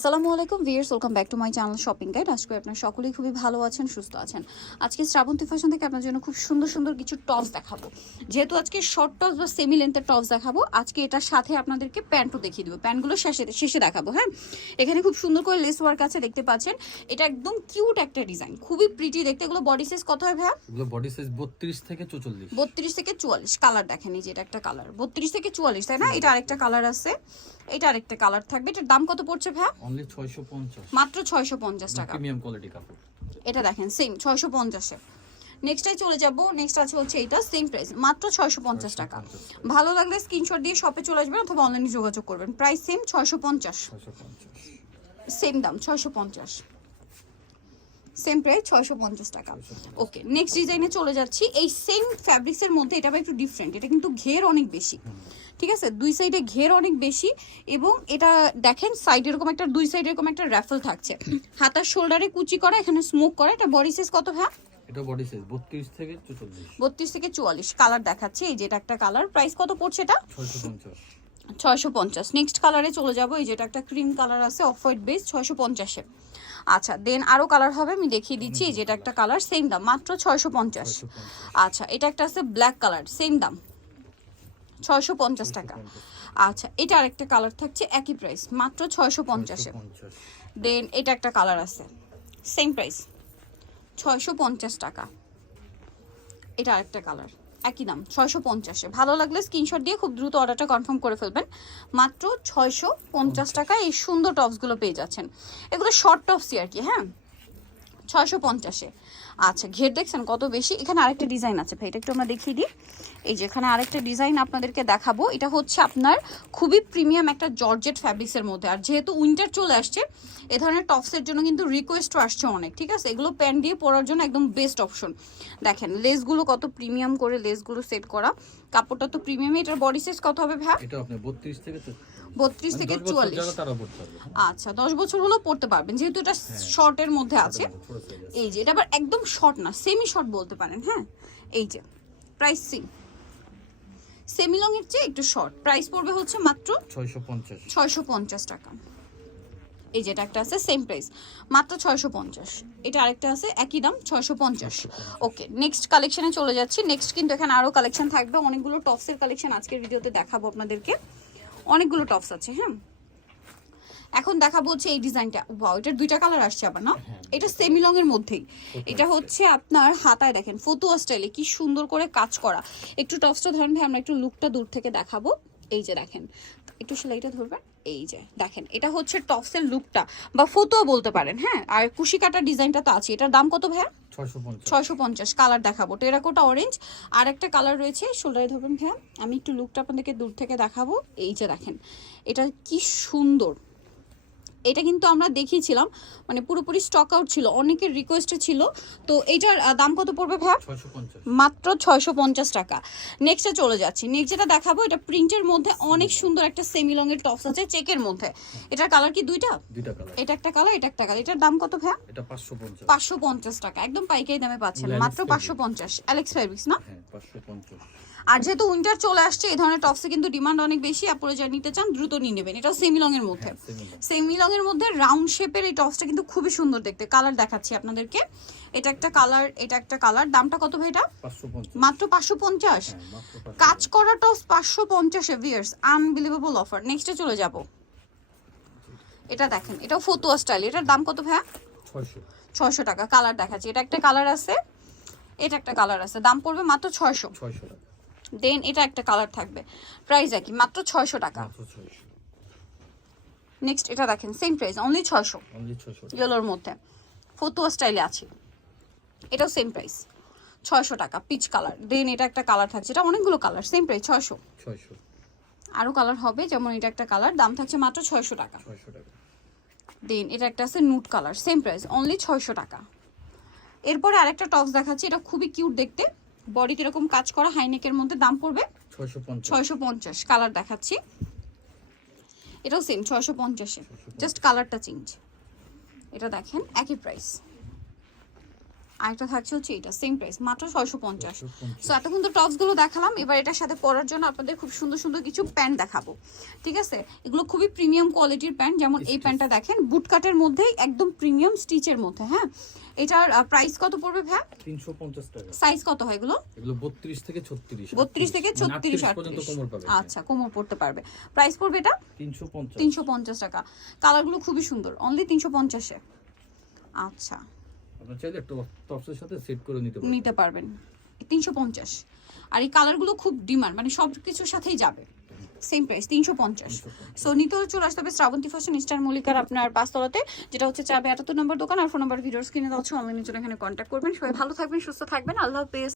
আসসালামু আলাইকুম viewers welcome back to my channel shopping guide. আজকে আপনার সকলেই খুবই ভালো আছেন সুস্থ আছেন। আজকে শ্রাবন্তী ফ্যাশন থেকে আপনার জন্য খুব সুন্দর সুন্দর কিছু টপস দেখাবো। যেহেতু আজকে শর্ট টপস বা সেমি লেন্থের টপস দেখাবো আজকে এটার সাথে আপনাদেরকে প্যান্টও দেখিয়ে দেবো। প্যান্টগুলো শেষে শেষে দেখাবো হ্যাঁ? এখানে খুব সুন্দর করে লেস ওয়ার্ক আছে দেখতে পাচ্ছেন। এটা একদম কিউট একটা ডিজাইন খুবই প্রিটি দেখতে। এগুলো বডি সাইজ কত হয় ভাইয়া? এগুলো বডি সাইজ বত্রিশ থেকে চৌচল্লিশ বত্রিশ থেকে চুয়াল্লিশ। কালার দেখেন এই যে এটা একটা কালার বত্রিশ থেকে চুয়াল্লিশ তাই না? এটা আরেকটা কালার আছে। এটা আরেকটা কালার থাকবে। এটার দাম কত পড়ছে ভাইয়া? অনলি ছয়শো পঞ্চাশ। মাত্র ছয়শো পঞ্চাশ টাকা। প্রিমিয়াম কোয়ালিটি কাপড়। এটা দেখেন সেম ছয়শো পঞ্চাশে। নেক্সটাই চলে যাব নেক্সট আছে হচ্ছে এটা সেম প্রাইস মাত্র ছয়শো পঞ্চাশ টাকা। ভালো লাগলে স্ক্রিনশট দিয়ে শপে চলে আসবেন অথবা অনলাইনে যোগাযোগ করবেন। প্রাইস সেম ছয়শো পঞ্চাশ। সেম দাম ছয়শো পঞ্চাশ। সেম প্রাইস ছয়শো পঞ্চাশ টাকা। ওকে নেক্সট ডিজাইনে চলে যাচ্ছি। এই সেম ফ্যাব্রিক্সের মধ্যে এটা একটু ডিফারেন্ট এটা কিন্তু ঘের অনেক বেশি। ঠিক আছে? দুই সাইডে ঘের অনেক বেশি এবং এটা দেখেন সাইড এরকম একটা দুই সাইড এরকম একটা র্যাফেল থাকছে। হাতার শোল্ডারে কুচি করা এখানে স্মোক করা এটা বডি সাইজ কত ভ্যা এটা বডি সাইজ বত্রিশ থেকে চুয়াল্লিশ। কালার দেখাচ্ছে এই যে এটা একটা কালার প্রাইস কত পড়ছে এটা? ছয়শো পঞ্চাশ। ছয়শো পঞ্চাশ। নেক্সট কালারে চলে যাব। এই যেটা একটা ক্রিম কালার আছে অফ হোয়াইট বেস ছয়শো পঞ্চাশে আচ্ছা দেন আরও কালার হবে আমি দেখিয়ে দিচ্ছি। এই যেটা একটা কালার সেম দাম মাত্র ছয়শো পঞ্চাশ। আচ্ছা এটা একটা আছে ব্ল্যাক কালার সেম দাম ছয়শো পঞ্চাশ টাকা। আচ্ছা এটা আরেকটা কালার থাকছে একই প্রাইস মাত্র ছয়শো পঞ্চাশে দেন এটা একটা কালার আছে সেম প্রাইস ছয়শো পঞ্চাশ টাকা। এটা আরেকটা কালার একই দাম, ছয়শো পঞ্চাশে। ভালো লাগলে স্ক্রিনশট দিয়ে খুব দ্রুত অর্ডারটা কনফার্ম করে ফেলবেন। মাত্র ছয়শো পঞ্চাশ টাকায় এই সুন্দর টপসগুলো পেয়ে যাচ্ছেন। এগুলো শর্ট টপসই আর কি হ্যাঁ? ছয়শো পঞ্চাশে। আচ্ছা ঘের দেখছেন কত বেশি? এখানে আরেকটা ডিজাইন আছে ভাই, এটা একটু আমরা দেখিয়ে দিই। এই যে এখানে আরেকটা ডিজাইন আপনাদেরকে দেখাবো। এটা হচ্ছে আপনার খুবই প্রিমিয়াম একটা জর্জেট ফ্যাব্রিক্সের মধ্যে। আর যেহেতু উইন্টার চলে আসছে, এ ধরনের টপসের জন্য কিন্তু রিকোয়েস্টও আসছে অনেক, ঠিক আছে? এগুলো প্যান্ট দিয়ে পরার জন্য একদম বেস্ট অপশন দেখেন লেসগুলো কত প্রিমিয়াম করে লেসগুলো সেট করা। কাপড়টা তো প্রিমিয়াম এটার বডি সাইজ কত হবে ভাই এটা আপনি বত্রিশ থেকে বত্রিশ থেকে চুয়াল্লিশ। আচ্ছা দশ বছর হলেও পড়তে পারবেন যেহেতু এটা শর্টের মধ্যে আছে। এই যে এটা আবার একদম শর্ট না সেমি শর্ট বলতে পারেন হ্যাঁ? এই যে প্রাইস সি সেমি লং এর চেয়ে একটু শর্ট প্রাইস পড়বে হচ্ছে মাত্র ছয়শো পঞ্চাশ। টাকা। এই যেটা একটা আছে সেম প্রাইস মাত্র ছয়শো পঞ্চাশ। এটা আরেকটা আছে একই দাম ছয়শো পঞ্চাশ। ওকে নেক্সট কালেকশনে চলে যাচ্ছি। নেক্সট কিন্তু এখানে আরও কালেকশন থাকবে। অনেকগুলো টপসের কালেকশন আজকের ভিডিওতে দেখাবো আপনাদেরকে। অনেকগুলো টপস আছে হ্যাঁ? এখন দেখাবো হচ্ছে এই ডিজাইনটা ওয়াও এটা দুইটা কালার আসছে আবার না? এটা সেমি লং এর মধ্যেই। এটা হচ্ছে আপনার হাতায় দেখেন ফতুয়া স্টাইলে কি সুন্দর করে কাজ করা। একটু টপসটা ধরেন ভাই আমরা একটু লুকটা দূর থেকে দেখাবো। এই যে দেখেন একটু সেলাইটা ধরবেন এই যে দেখেন এটা হচ্ছে টপসের লুকটা বা ফতুয়া বলতে পারেন হ্যাঁ? আর কুশি কাটার ডিজাইনটা তো আছে। এটার দাম কত ভাইয়া? ছয়শো পঞ্চাশ। ছয়শো পঞ্চাশ কালার দেখাবো। টেরাকোটা অরেঞ্জ আর একটা কালার রয়েছে শোল্ডারে ধরবেন ভ্যাম আমি একটু লুকটা আপনাদেরকে দূর থেকে দেখাবো। এই যে দেখেন এটা কি সুন্দর। এটা কিন্তু আমরা দেখিয়েছিলাম মানে পুরোপুরি স্টক আউট ছিল অনেকের রিকোয়েস্টে ছিল। তো এটার দাম কত পড়বে ভ্যা মাত্র ছয়শো পঞ্চাশ টাকা। নেক্সটে চলে যাচ্ছি। নেক্সট যেটা দেখাবো এটা প্রিন্টের মধ্যে অনেক সুন্দর একটা সেমি লং এর টপস আছে চেকের মধ্যে। এটার কালার কি দুইটা? এটা একটা কালার এটা একটা কালার এটার দাম কত ভ্যা পাঁচশো পঞ্চাশ। টাকা। একদম পাইকারি দামে পাচ্ছেন। মাত্র পাঁচশো পঞ্চাশ। অ্যালেক্স ফেব্রিক্স না? হ্যাঁ পাঁচশো পঞ্চাশ। আর যেহেতু উইন্টার চলে আসছে এই ধরনের টপসে কিন্তু ডিমান্ড অনেক বেশি আপনারা যা নিতে চান দ্রুত নিয়ে নেবেন। এটাও সেমি লং এর মধ্যে। semi long। সেমি লং এর মধ্যে রাউন্ড শেপের এই টপসটা কিন্তু খুবই সুন্দর দেখতে। কালার দেখাচ্ছি আপনাদেরকে। এটা একটা কালার এটা একটা কালার দামটা কত ভাই এটা? পঞ্চাশ। মাত্র পাঁচশো পঞ্চাশ? হ্যাঁ কাজ করা টপস পাঁচশো পঞ্চাশে ভিয়ার্স আনবিলিভেবল অফার নেক্সটে চলে যাব। এটা দেখেন এটাও ফতুয়া স্টাইল এটার দাম কত ভাইয়া? ছয়শো। টাকা। কালার দেখাচ্ছি। এটা একটা কালার আছে। এটা একটা কালার আছে। দাম পড়বে মাত্র ছয়শো। ছয়শো টাকা। দেন এটা একটা কালার থাকবে। প্রাইস একই মাত্র ছয়শো টাকা। নেক্সট এটা দেখেন সেম প্রাইস অনলি ছয়শো। ইয়েলোর মধ্যে। ফতুয়া স্টাইলে আছে। এটাও সেম প্রাইস ছয়শো টাকা পিচ কালার দেন এটা একটা কালার থাকছে এটা অনেকগুলো কালার সেম প্রাইস ছয়শো। ছয়শো। আরও কালার হবে যেমন এটা একটা কালার দাম থাকছে মাত্র ছয়শো টাকা। ছয়শো টাকা। দেন এটা একটা আছে nude colour same price only ছয়শো টাকা। এরপরে আরেকটা টপস দেখাচ্ছি এটা খুবই কিউট দেখতে। বডিতে এরকম কাজ করা হাইনেকের মধ্যে দাম পড়বে ছয়শো পঞ্চাশ। কালার দেখাচ্ছি। এটাও সেম ছয়শো পঞ্চাশে। জাস্ট কালারটা চেঞ্জ এটা দেখেন একই প্রাইস আরেকটা থাকছে হচ্ছে এটা সেম প্রাইস মাত্র ছয়শো পঞ্চাশ। সো এতক্ষণ তো টপসগুলো দেখালাম এবার এটার সাথে পরার জন্য আপনাদের খুব সুন্দর সুন্দর কিছু প্যান্ট দেখাবো। ঠিক আছে? এগুলো খুবই প্রিমিয়াম কোয়ালিটির প্যান্ট যেমন এই প্যান্টটা দেখেন বুট কাটের মধ্যেই একদম প্রিমিয়াম স্টিচের মধ্যে হ্যাঁ? এটার প্রাইস কত পড়বে ভ্যা তিনশো পঞ্চাশ টাকা। সাইজ কত হয় এগুলো? এগুলো বত্রিশ থেকে ছত্রিশ বত্রিশ থেকে ছত্রিশ পর্যন্ত কোমর পাবে আচ্ছা কোমর পড়তে পারবে। প্রাইস পড়বে এটা? তিনশো পঞ্চাশ। তিনশো পঞ্চাশ টাকা। কালারগুলো খুবই সুন্দর অনলি তিনশো পঞ্চাশে। আচ্ছা। আপনার চাইলে টপসের সাথে সেট করে নিতে পারবেন। নিতে পারবেন। আর এই কালারগুলো খুব ডিমান্ড মানে সব কিছুর সাথেই যাবে। সেম প্রাইস তিনশো পঞ্চাশ। সো নিতে চলে আসতে হবে শ্রাবন্তী ফ্যাশন স্টার মল্লিকার আপনার পাঁচতলাতে যেটা হচ্ছে চাবে আটাত্তর নম্বর দোকান আর ফোন নম্বর ভিডিওস কিনে দাও অনলাইনের জন্য এখানে কন্ট্যাক্ট করবেন। সবাই ভালো থাকবেন সুস্থ থাকবেন। আল্লাহ হাফেজ।